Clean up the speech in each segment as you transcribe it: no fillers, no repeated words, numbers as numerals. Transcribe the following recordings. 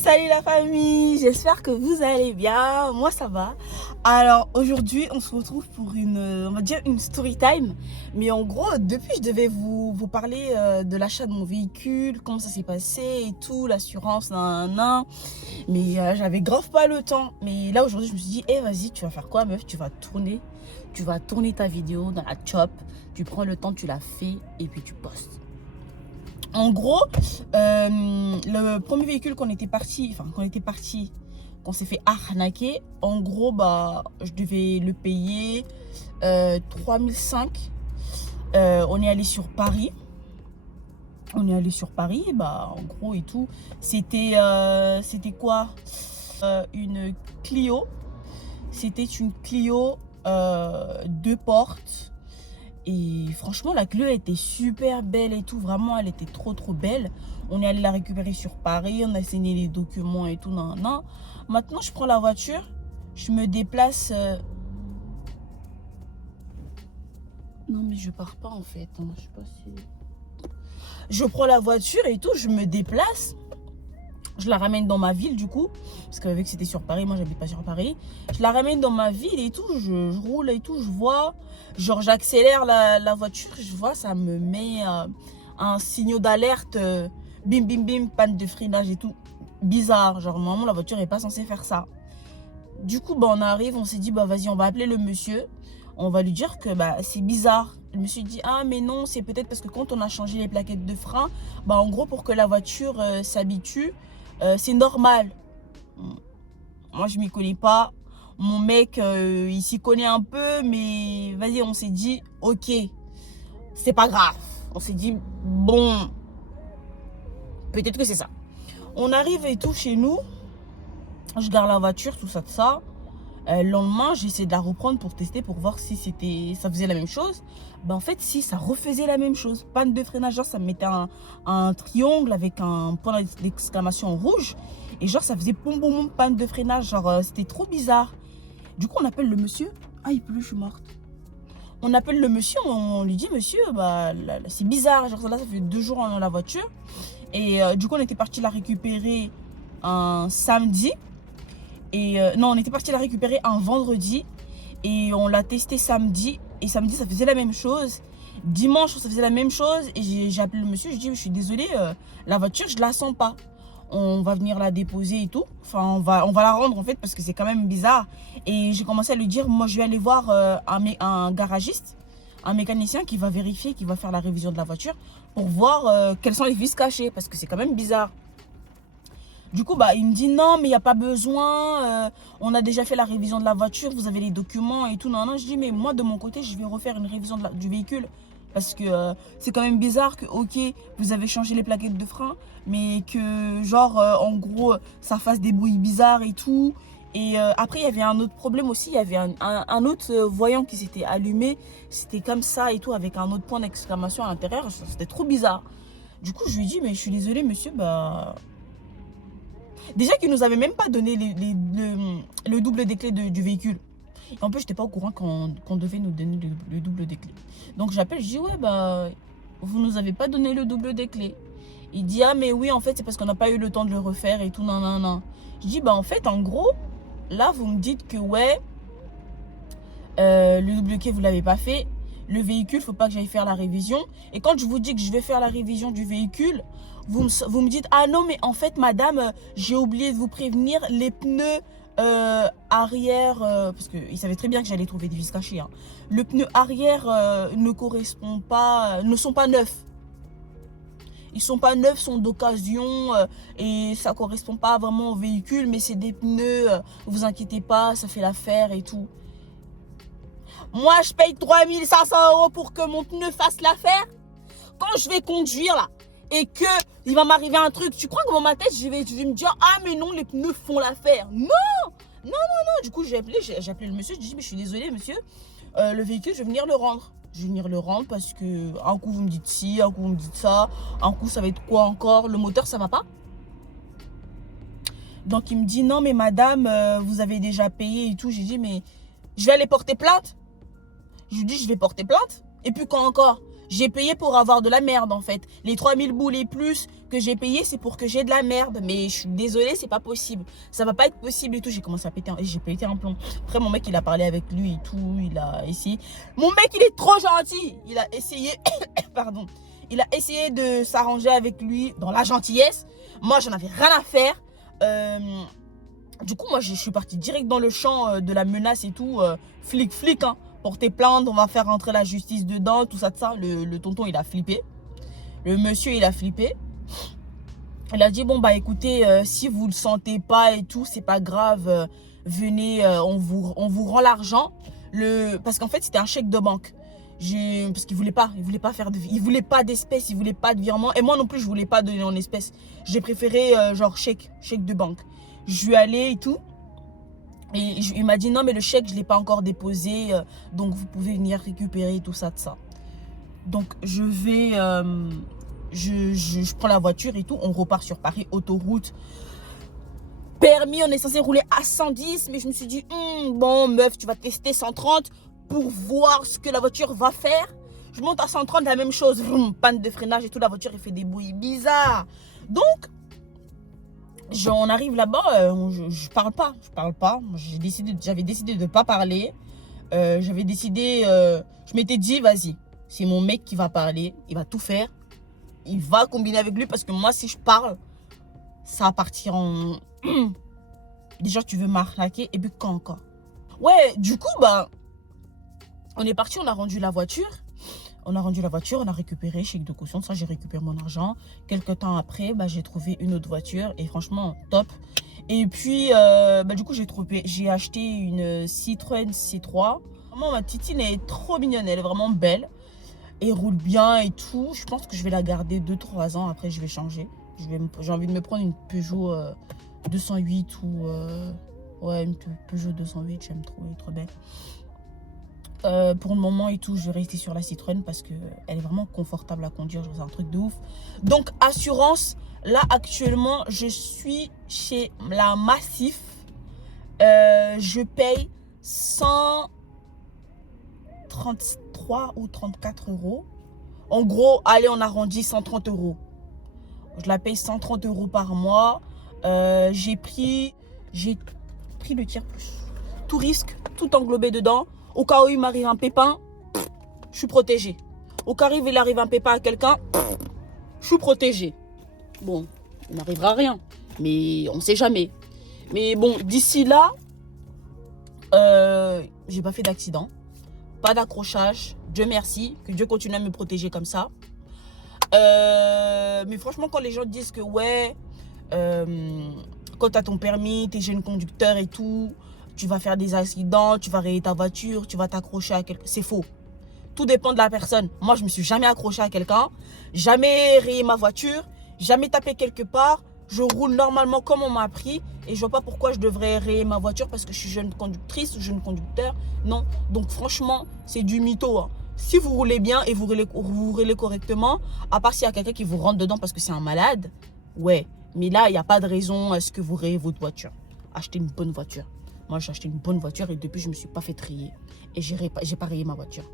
Salut la famille, j'espère que vous allez bien, moi ça va. Alors aujourd'hui on se retrouve pour on va dire une story time. Mais en gros depuis je devais vous parler de l'achat de mon véhicule, comment ça s'est passé et tout, l'assurance, nan. Mais j'avais grave pas le temps. Mais là aujourd'hui je me suis dit, vas-y tu vas faire quoi meuf, tu vas tourner ta vidéo dans la chop, tu prends le temps, tu la fais et puis tu postes. En gros, le premier véhicule qu'on s'est fait arnaquer, en gros, je devais le payer 3005. On est allé sur Paris. En gros et tout. C'était quoi? Une Clio. C'était une Clio 2 portes. Et franchement, la Clio était super belle et tout. Vraiment, elle était trop belle. On est allé la récupérer sur Paris. On a signé les documents et tout. Non. Maintenant, je prends la voiture. Je me déplace. Non, mais je pars pas en fait. Hein. Je sais pas si... Je prends la voiture et tout. Je me déplace. Je la ramène dans ma ville du coup. Parce qu'avec c'était sur Paris, moi j'habite pas sur Paris. Je la ramène dans ma ville et tout. Je roule et tout. Je vois. Genre j'accélère la voiture. Je vois, ça me met un signal d'alerte. Bim bim bim, panne de freinage et tout. Bizarre. Genre normalement la voiture est pas censée faire ça. Du coup on arrive. On s'est dit vas-y on va appeler le monsieur. On va lui dire que c'est bizarre. Le monsieur dit mais non, c'est peut-être parce que quand on a changé les plaquettes de frein, en gros pour que la voiture s'habitue, c'est normal. Moi je m'y connais pas. Mon mec il s'y connaît un peu, mais vas-y, on s'est dit ok, c'est pas grave. On s'est dit bon, peut-être que c'est ça. On arrive et tout chez nous. Je garde la voiture, tout ça, Le lendemain, j'essaie de la reprendre pour tester, pour voir si ça faisait la même chose. En fait, si, ça refaisait la même chose. Panne de freinage, genre ça me mettait un triangle avec un point d'exclamation rouge. Et genre ça faisait boum boum boum, panne de freinage. Genre c'était trop bizarre. Du coup, on appelle le monsieur. Ah, il pleut, je suis morte. On appelle le monsieur, on lui dit, monsieur, c'est bizarre. Genre là, ça fait 2 jours dans la voiture. Et du coup, on était parti la récupérer un samedi. Et non, on était parti la récupérer un vendredi. Et on l'a testé samedi. Et samedi, ça faisait la même chose. Dimanche, ça faisait la même chose. Et j'ai appelé le monsieur. Je lui ai dit, je suis désolée, la voiture, je la sens pas. On va venir la déposer et tout. Enfin, on va la rendre en fait parce que c'est quand même bizarre. Et j'ai commencé à lui dire, moi, je vais aller voir un garagiste, un mécanicien qui va vérifier, qui va faire la révision de la voiture pour voir quels sont les vis cachés parce que c'est quand même bizarre. Du coup, il me dit non, mais il n'y a pas besoin. On a déjà fait la révision de la voiture. Vous avez les documents et tout. Non. Je dis, mais moi, de mon côté, je vais refaire une révision du véhicule. Parce que c'est quand même bizarre que, ok, vous avez changé les plaquettes de frein. Mais que, genre, en gros, ça fasse des bruits bizarres et tout. Et après, il y avait un autre problème aussi. Il y avait un autre voyant qui s'était allumé. C'était comme ça et tout, avec un autre point d'exclamation à l'intérieur. C'était trop bizarre. Du coup, je lui dis, mais je suis désolée, monsieur, déjà qu'ils nous avaient même pas donné le double des clés du véhicule. Et en plus, je n'étais pas au courant qu'on devait nous donner le double des clés. Donc j'appelle, je dis ouais, vous nous avez pas donné le double des clés. Il dit mais oui, en fait, c'est parce qu'on n'a pas eu le temps de le refaire et tout, non. Je dis en fait, en gros, là, vous me dites que ouais, le double clé, vous l'avez pas fait. Le véhicule, faut pas que j'aille faire la révision. Et quand je vous dis que je vais faire la révision du véhicule, vous me dites ah non, mais en fait madame, j'ai oublié de vous prévenir, les pneus arrière, parce qu'il savait très bien que j'allais trouver des vis cachées, hein. Le pneu arrière ne correspond pas, ne sont pas neufs. Ils sont pas neufs, sont d'occasion et ça correspond pas vraiment au véhicule, mais c'est des pneus, vous inquiétez pas, ça fait l'affaire et tout. Moi, je paye 3500 € pour que mon pneu fasse l'affaire. Quand je vais conduire là et que il va m'arriver un truc, tu crois que dans ma tête, je vais me dire ah mais non, les pneus font l'affaire. Non. Du coup, j'ai appelé le monsieur. Je dis mais je suis désolée monsieur, le véhicule, je vais venir le rendre. Je vais venir le rendre parce que un coup vous me dites ci, un coup vous me dites ça, un coup ça va être quoi encore, le moteur ça va pas. Donc il me dit non mais madame, vous avez déjà payé et tout. J'ai dit mais je vais aller porter plainte. Je lui dis, je vais porter plainte. Et puis quand encore? J'ai payé pour avoir de la merde en fait. Les 3000 boules et plus que j'ai payé, c'est pour que j'ai de la merde. Mais je suis désolée, c'est pas possible. Ça va pas être possible et tout. J'ai commencé à péter, j'ai pété un plomb. Après, mon mec, il a parlé avec lui et tout. Il a essayé. Mon mec, il est trop gentil. Il a essayé, pardon. Il a essayé de s'arranger avec lui dans la gentillesse. Moi, j'en avais rien à faire. Du coup, moi, je suis partie direct dans le champ de la menace et tout. Flic, flic, hein. Porter plainte, on va faire rentrer la justice dedans, tout ça, de ça. Le tonton, il a flippé. Le monsieur, il a flippé. Il a dit, bon, bah écoutez, si vous ne le sentez pas et tout, c'est pas grave. Venez, on vous rend l'argent. Parce qu'en fait, c'était un chèque de banque. Parce qu'il voulait pas faire il voulait pas d'espèces, il voulait pas de virement. Et moi non plus, je voulais pas donner en espèces. J'ai préféré genre chèque de banque. Je suis allée et tout. Et il m'a dit non mais le chèque je l'ai pas encore déposé. Donc vous pouvez venir récupérer tout ça de ça. Donc je vais, je prends la voiture et tout. On repart sur Paris, autoroute. Permis, on est censé rouler à 110. Mais je me suis dit, bon meuf, tu vas tester 130 pour voir ce que la voiture va faire. Je monte à 130, la même chose. Panne de freinage et tout, la voiture elle fait des bruits bizarres. Donc, on arrive là-bas, je parle pas. J'avais décidé de ne pas parler. J'avais décidé, je m'étais dit, vas-y, c'est mon mec qui va parler. Il va tout faire. Il va combiner avec lui parce que moi, si je parle, ça va partir en... Déjà, tu veux m'arnaquer et puis quand encore? Ouais, du coup, bah, on est parti, on a rendu la voiture. On a récupéré, chèque de caution, ça j'ai récupéré mon argent. Quelques temps après, bah, j'ai trouvé une autre voiture et franchement, top. Et puis, bah, du coup, j'ai acheté une Citroën C3. Vraiment, ma titine est trop mignonne, elle est vraiment belle. Et roule bien et tout. Je pense que je vais la garder 2-3 ans, après je vais changer. J'ai envie de me prendre une Peugeot 208 ou... ouais, une Peugeot 208, j'aime trop, elle est trop belle. Pour le moment et tout, je vais rester sur la Citroën parce qu'elle est vraiment confortable à conduire. C'est un truc de ouf. Donc, assurance, là, actuellement, je suis chez la Massif. Je paye 133 ou 34 euros. En gros, allez, on arrondit 130 euros. Je la paye 130 euros par mois. J'ai pris le tiers plus. Tout risque, tout englobé dedans. Au cas où il m'arrive un pépin, je suis protégée. Au cas où il arrive un pépin à quelqu'un, je suis protégée. Bon, il n'arrivera rien, mais on ne sait jamais. Mais bon, d'ici là, j'ai pas fait d'accident, pas d'accrochage. Dieu merci, que Dieu continue à me protéger comme ça. Mais franchement, quand les gens disent que ouais, quand tu as ton permis, tu es jeune conducteur et tout, tu vas faire des accidents, tu vas rayer ta voiture, tu vas t'accrocher à quelqu'un. C'est faux. Tout dépend de la personne. Moi, je me suis jamais accroché à quelqu'un, jamais rayé ma voiture, jamais tapé quelque part. Je roule normalement comme on m'a appris et je vois pas pourquoi je devrais rayer ma voiture parce que je suis jeune conductrice ou jeune conducteur. Non. Donc franchement, c'est du mytho, hein. Si vous roulez bien et vous roulez correctement, à part s'il y a quelqu'un qui vous rentre dedans parce que c'est un malade, ouais. Mais là, il n'y a pas de raison à ce que vous rayez votre voiture. Achetez une bonne voiture. Moi, j'ai acheté une bonne voiture et depuis, je ne me suis pas fait trier. Et j'ai pas rayé ma voiture.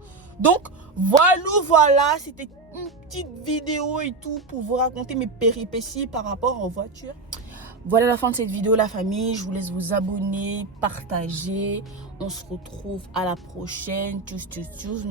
Donc, voilà. C'était une petite vidéo et tout pour vous raconter mes péripéties par rapport aux voitures. Voilà la fin de cette vidéo, la famille. Je vous laisse vous abonner, partager. On se retrouve à la prochaine. Tchuss, tchuss, tchuss.